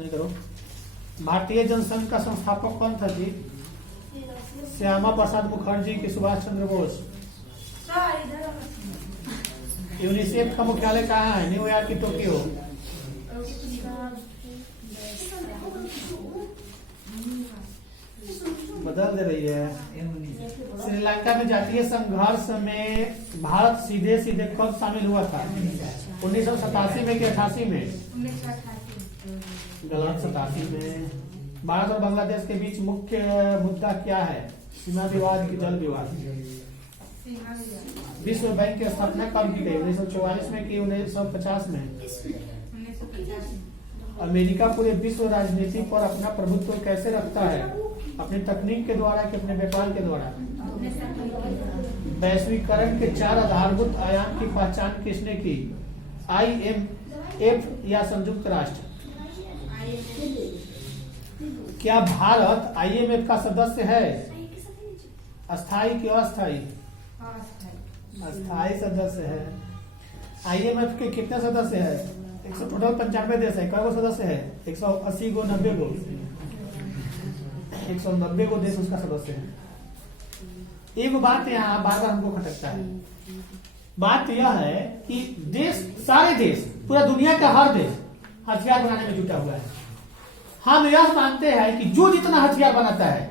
नहीं करो। भारतीय जनसंघ का संस्थापक कौन था जी? श्यामा प्रसाद मुखर्जी की सुभाष चंद्र बोस। यूनिसेफ का मुख्यालय कहाँ है? न्यूयॉर्क की टोक्यो? बदल दे रही है। श्रीलंका में जातीय संघर्ष में भारत सीधे सीधे कब शामिल हुआ था? 1987 में कि 88 में? गलत, 87 में। भारत और बांग्लादेश के बीच मुख्य मुद्दा क्या है? सीमा विवाद की जल विवाद? विश्व बैंक की स्थापना कब की गई? 1944 में कि 1950 में? अमेरिका पूरे विश्व राजनीति पर अपना प्रभुत्व कैसे रखता है? अपनी तकनीक के द्वारा कि अपने व्यापार के द्वारा? वैश्वीकरण के 4 आधारभूत आयाम की पहचान किसने की? IMF या संयुक्त राष्ट्र? क्या भारत IMF का सदस्य है? अस्थायी कि अस्थायी? अस्थायी सदस्य है। IMF के कितने सदस्य है? टोटल 95 देश है। कई सदस्य है? 180 को 90 को? 190 को देश उसका सदस्य है। एक बात यहाँ बार बार हमको खटकता है। बात यह है कि देश, सारे देश, पूरा दुनिया का हर देश हथियार बनाने में जुटा हुआ है। हम यह मानते हैं कि जो जितना हथियार बनाता है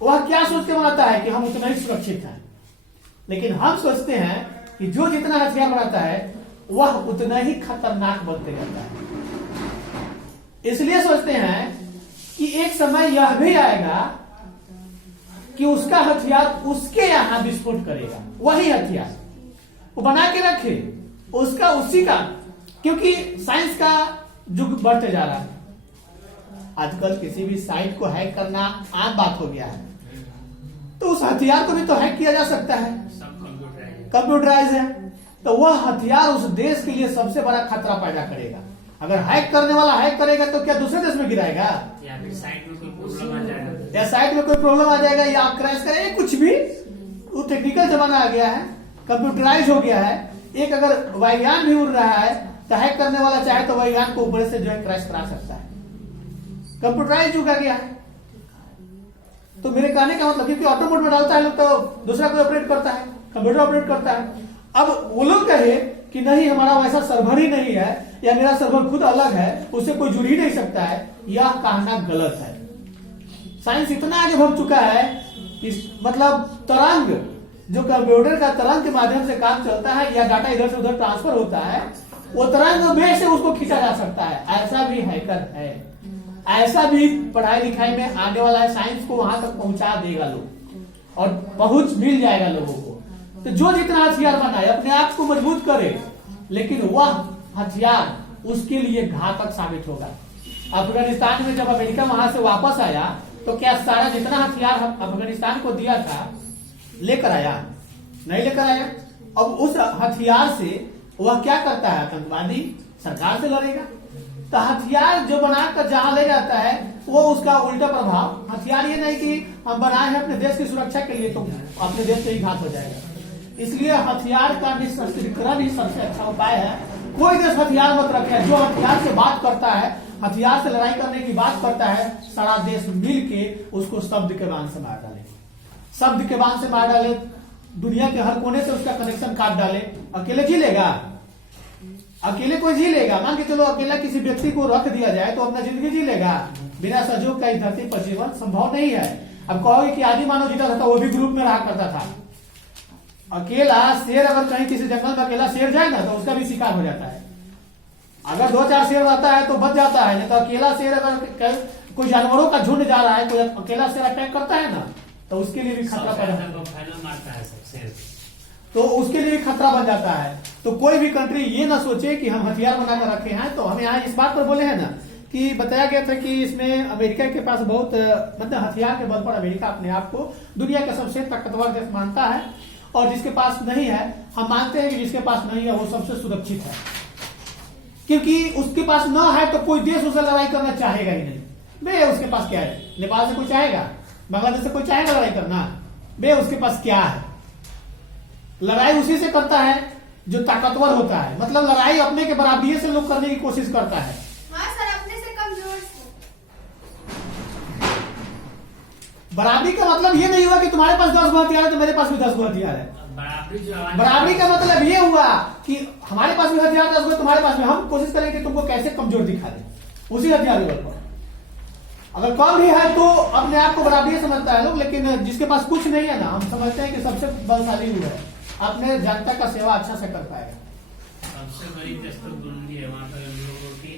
वह क्या सोच के बनाता है कि हम उतना ही सुरक्षित हैं। लेकिन हम सोचते हैं कि जो जितना हथियार बनाता है वह उतना ही खतरनाक बनते रहता है। इसलिए सोचते हैं कि एक समय यह भी आएगा कि उसका हथियार उसके यहां विस्फोट करेगा। वही हथियार वो बना के रखे, उसका उसी का, क्योंकि साइंस का युग बढ़ते जा रहा है। आजकल किसी भी साइट को हैक करना आम बात हो गया है, तो उस हथियार को भी तो हैक किया जा सकता है, कंप्यूटराइज है। तो वह हथियार उस देश के लिए सबसे बड़ा खतरा पैदा करेगा। अगर हैक करने वाला हैक करेगा तो क्या दूसरे देश में गिराएगा? या फिर साइट में कोई प्रॉब्लम आ जाएगा, या साइट में कोई प्रॉब्लम आ जाएगा, या आप क्रैश करेंगे, कुछ भी। वो टेक्निकल जमाना आ गया है, कंप्यूटराइज हो गया है। एक अगर वायुयान भी उड़ रहा है तो हैक करने वाला चाहे तो वायुयान को ऊपर से जो है क्रैश करा सकता है। कंप्यूटराइज युग आ गया है। तो मेरे कहने का मतलब, क्योंकि ऑटो मोड में डालता है लोग तो दूसरा कोई ऑपरेट करता है, कंप्यूटर ऑपरेट करता है। अब वो लोग कहे कि नहीं हमारा वैसा सर्वर ही नहीं है, या मेरा सर्वर खुद अलग है, उससे कोई जुड़ ही नहीं सकता है, यह कहना गलत है। साइंस इतना आगे बढ़ चुका है कि मतलब तरंग, जो कंप्यूटर का तरंग के माध्यम से काम चलता है या डाटा इधर से उधर ट्रांसफर होता है, वो तरंग में से उसको खींचा जा सकता है। ऐसा भी हैकर है, ऐसा भी पढ़ाई लिखाई में आने वाला है। साइंस को वहां तक पहुंचा देगा लोग और पहुंच मिल जाएगा लोगों को। तो जो जितना हथियार बनाए अपने आप को मजबूत करे, लेकिन वह हथियार उसके लिए घातक साबित होगा। अफगानिस्तान में जब अमेरिका वहां से वापस आया तो क्या सारा जितना हथियार अफगानिस्तान को दिया था लेकर आया? नहीं लेकर आया। अब उस हथियार से वह क्या करता है? आतंकवादी सरकार से लड़ेगा। तो हथियार जो बनाकर जहां ले जाता है वो उसका उल्टा प्रभाव। हथियार ये नहीं कि हम बनाए हैं अपने देश की सुरक्षा के लिए, तो अपने देश से ही घात हो जाएगा। इसलिए हथियार का निशस्त्रीकरण ही सबसे अच्छा उपाय है। कोई देश हथियार मत रखे। जो हथियार से बात करता है, हथियार से लड़ाई करने की बात करता है, सारा देश मिल के उसको शब्द के बाण से मार डाले, शब्द के बाण से मार डाले, दुनिया के हर कोने से उसका कनेक्शन काट डाले। अकेले जी लेगा? अकेले कोई जी लेगा? मान के चलो अकेला किसी व्यक्ति को रख दिया जाए तो अपना जिंदगी जी लेगा? बिना सहयोग का इस धरती पर जीवन संभव नहीं है। अब कहोगे कि आदि मानव जीता था, वो भी ग्रुप में रहा करता था। अकेला शेर अगर कहीं किसी जंगल में अकेला शेर जाए ना तो उसका भी शिकार हो जाता है। अगर 2-4 शेर रहता है तो बच जाता है, नहीं तो अकेला शेर अगर कोई जानवरों का झुंड जा रहा है, कोई अकेला शेर अटैक करता है ना, तो उसके लिए भी खतरा पैदा मारता है शेर, तो उसके लिए भी खतरा बन जाता है। तो कोई भी कंट्री ये ना सोचे कि हम हथियार बनाकर रखे हैं। तो हम यहाँ इस बात पर बोले हैं ना कि बताया गया था कि इसमें अमेरिका के पास बहुत मतलब हथियार के बल पर अमेरिका अपने आप को दुनिया का सबसे ताकतवर देश मानता है, और जिसके पास नहीं है हम मानते हैं कि जिसके पास नहीं है वो सबसे सुरक्षित है। क्योंकि उसके पास न है तो कोई देश उसे लड़ाई करना चाहेगा ही नहीं। बे उसके पास क्या है? नेपाल से कोई चाहेगा? बांग्लादेश से कोई चाहेगा लड़ाई करना? बे उसके पास क्या है? लड़ाई उसी से करता है जो ताकतवर होता है। मतलब लड़ाई अपने के बराबरी से लोग करने की कोशिश करता है। हाँ सर, अपने से कमजोर से। बराबरी का मतलब ये नहीं हुआ कि तुम्हारे पास 10 गो हथियार है तो मेरे पास भी 10 गो हथियार है। बराबरी जो आवाज- बराबरी का मतलब ये हुआ कि हमारे पास भी हथियार 10 गो, तुम्हारे पास में, हम कोशिश करेंगे कि तुमको कैसे कमजोर दिखा दे उसी हथियार के बल पर। अगर कम भी है तो अपने आप को बराबरी समझता है लोग, लेकिन जिसके पास कुछ नहीं है ना, हम समझते हैं कि सबसे बलशाली हुआ है, अपने जनता का सेवा अच्छा से कर पाएगा। सबसे बड़ी दस्तक बुलंदी है वहाँ पर लोग रोटी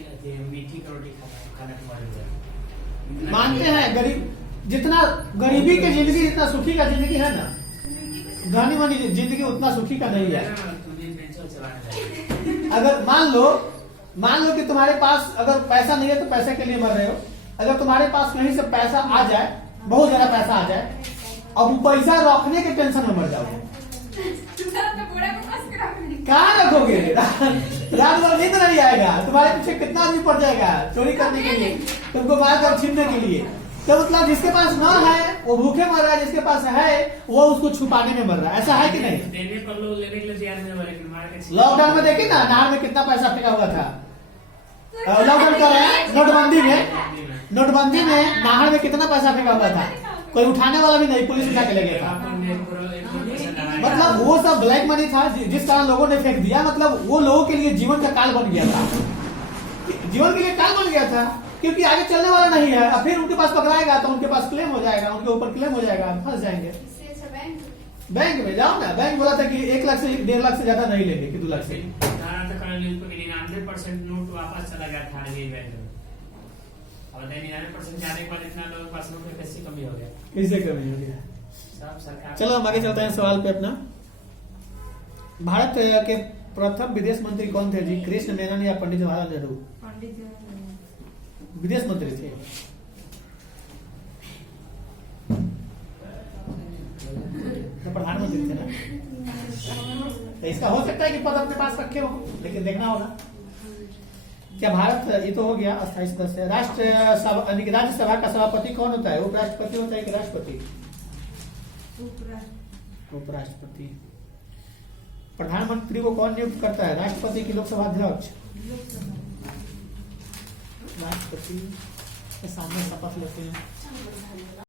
मीठी का रोटी खाना खा मानते हैं गरीब, जितना गरीबी की जिंदगी जितना सुखी का जिंदगी है ना, धनी वाली जिंदगी उतना सुखी का नहीं है। अगर मान लो कि तुम्हारे पास अगर पैसा नहीं है तो पैसे के लिए मर रहे हो, अगर तुम्हारे पास कहीं से पैसा आ जाए, बहुत ज्यादा पैसा आ जाए, अब वो पैसा रखने के टेंशन में मर जाओगे, कहाँ रखोगे? रात भर नींद नहीं आएगा, तुम्हारे पीछे कितना आदमी पड़ जाएगा चोरी करने के लिए, तुमको मार कर छीनने के लिए। तो मतलब जिसके पास ना है वो भूखे मर रहा है, जिसके पास है वो उसको छुपाने में मर रहा है, ऐसा है कि नहीं? देने पर लोग लेने के लिए तैयार नहीं हो रहे, लेकिन मार के लॉकडाउन में देखिए ना, नहर में कितना पैसा फेंका हुआ था। लॉकडाउन कर रहे हैं, नोटबंदी में नहर में कितना पैसा फेंका हुआ था, कोई उठाने वाला भी नहीं, पुलिस उठा के ले गया था। मतलब वो सब ब्लैक मनी था जिस कारण लोगों ने फेंक दिया, मतलब वो लोगों के लिए जीवन का काल बन गया था, जीवन के लिए काल बन गया था, क्योंकि आगे चलने वाला नहीं है। अब फिर उनके पास पकड़ाएगा तो उनके पास क्लेम हो जाएगा, उनके ऊपर क्लेम हो जाएगा, फंस जाएंगे। बैंक में जाओ ना, बैंक बोला था कि 1 लाख से 1.5 लाख से ज्यादा नहीं लेंगे कि 2 लाख से। 99% नोट वापस चला गया था आरबीआई बैंक में, और 99% जाने के बाद इतना लोगों के पास नोट कैसे कमी हो गया, कैसे कमी हो गया? सब सरकार। चलो हम आगे चलते हैं सवाल पे अपना। भारत के प्रथम विदेश मंत्री कौन थे जी? कृष्ण मेनन या पंडित जवाहरलाल नेहरू? विदेश मंत्री थे। तो प्रधानमंत्री थे ना, तो इसका हो सकता है कि पद अपने पास रखे हो, लेकिन देखना होगा। क्या भारत, ये तो हो गया अस्थायी सदस्य। राज्यसभा का सभापति कौन होता है? उपराष्ट्रपति होता है कि राष्ट्रपति? उपराष्ट्रपति। प्रधानमंत्री को कौन नियुक्त करता है? राष्ट्रपति की लोकसभा अध्यक्ष? राष्ट्रपति के सामने शपथ लेते हैं।